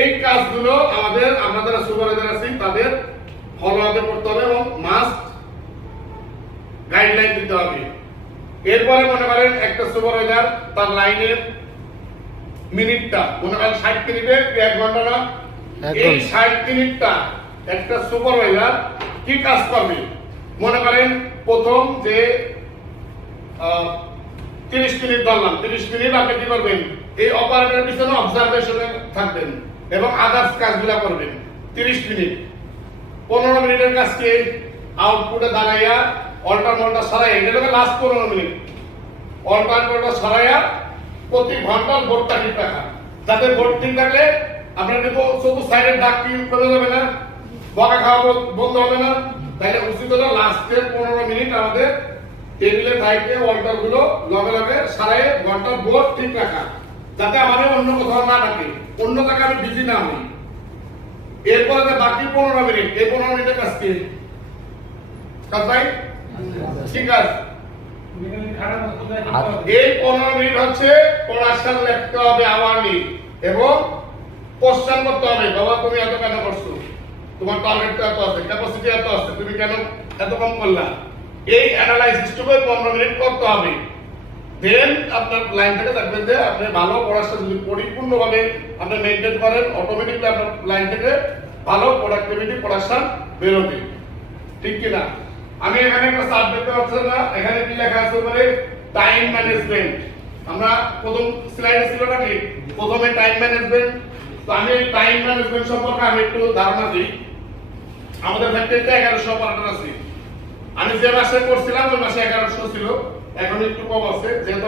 এই কাজগুলো আমাদের আমরা যারা সুপারভাইজার আছি তাদের ফলো আপ করতে হবে এবং মাস্ট গাইডলাইন দিতে হবে। এরপরে মনে করেন একটা সুপারভাইজার তার লাইনের মিনিটটা মনে করেন ষাট মিনিটে এক ঘণ্টা না? এই। ষাট মিনিটটা একটা সুপারভাইজার কি কাজ করবে? মনে করেন প্রথম যে তিরিশ মিনিট ধরলাম তিরিশ মিনিট আপনি কি করবেন? এই অপারেটরের পিছনে অবজারভেশনে থাকবেন এবং আদার্স কাজগুলা করবেন। তিরিশ মিনিট। পনেরো মিনিটের কাজকে আউটপুটে দাঁড়াইয়া অল্টার মল্টার সরাইয়া, এটা হলো লাস্ট পনেরো মিনিট। অল্টার মল্টার সরাইয়া প্রতি ঘণ্টার ভোটটা ঠিক রাখা। যাতে ভোট ঠিক থাকলে আপনার কিন্তু শুধু সাইডের ডাক কি করে যাবে না, বকা খাওয়া বন্ধ- হবে না। তাইলে উচিত হলো লাস্টের পনেরো মিনিট আমাদের টেবিলে থাইকে অল্টারগুলো লগে লগে সারাই ঘণ্টার ভোট ঠিক রাখা যাতে আমাদের অন্য কোথাও না ডাকে অন্য জায়গায় আমি বিজি না হই। এরপরে যে বাকি পনেরো মিনিট এই পনেরো মিনিটের কাজ কি? কাজ ভাই? ঠিক আছে। এই পনেরো মিনিট হচ্ছে পড়াশোনা লিখতে হবে আওয়ামী এবং কোশ্চেন করতে হবে বাবা তুমি এত কেন করছ? তোমার টার্গেট এত আছে ক্যাপাসিটি এত আছে তুমি কেন এত কম করলা? এই অ্যানালাইসিসটুকু মিনিট করতে হবে। দেন আপনার লাইন থেকে দেখবেন যে আপনি ভালো পড়াশোনা যদি পরিপূর্ণভাবে আপনি মেনটেন করেন অটোমেটিকলি আপনার লাইন থেকে ভালো প্রোডাক্টিভিটি পড়াশোনা বেরোবে। ঠিক কিনা? আমি এখানে একটা দেখতে পাচ্ছি না, এখানে কি লেখা আছে মানে টাইম ম্যানেজমেন্ট আমরা প্রথম স্লাইডে ছিল নাকি প্রথমে টাইম ম্যানেজমেন্ট তো আমি টাইম ম্যানেজমেন্ট সম্পর্কে আমি একটু ধারণা দিই। আমাদের ফ্যাক্টরিতে এগারোশো অপারেটর আছে। আমি যে মাসে করছিলাম ওই মাসে এগারোশো ছিল। এখন একটু কম আছে যেহেতু